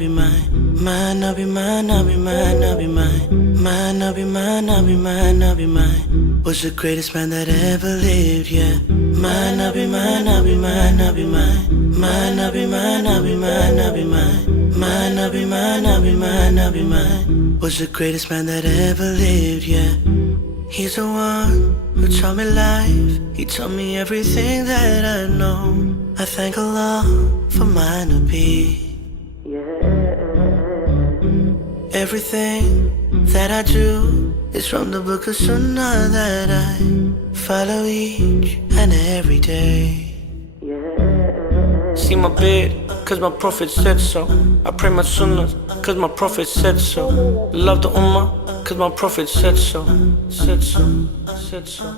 be mine. Mine, I'll be mine, I'll be mine, I'll be mine. Mine, I'll be mine, I'll be mine, I'll be mine. Was the greatest man that ever lived, yeah. Mine, I'll be mine, I'll be mine, I'll be mine. Mine, I'll be mine, I'll be mine, I'll be mine. Mine, I'll be mine, I'll be mine, I'll be mine. Was the greatest man that ever lived, yeah. He's the one who taught me life. He taught me everything that I know. I thank Allah for my Nabi. Everything that I do is from the book of Sunnah that I follow each and every day. See my bed, cause my prophet said so. I pray my sunnahs, cause my prophet said so. Love the ummah, cause my prophet said so. Said so, said so.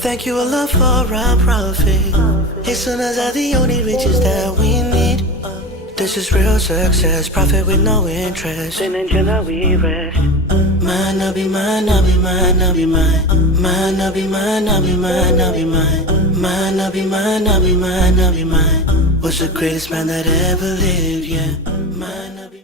Thank you Allah for our prophet. His sunnahs are the only riches that we need. This is real success, profit with no interest. In Jannah we rest. Mine, I'll be mine, I'll be mine, I'll be mine. Mine, I'll be mine, I'll be mine, I'll be mine. Mine, I'll be mine, I'll be mine, I'll be mine. Was the greatest man that ever lived, yeah. Mine, I'll be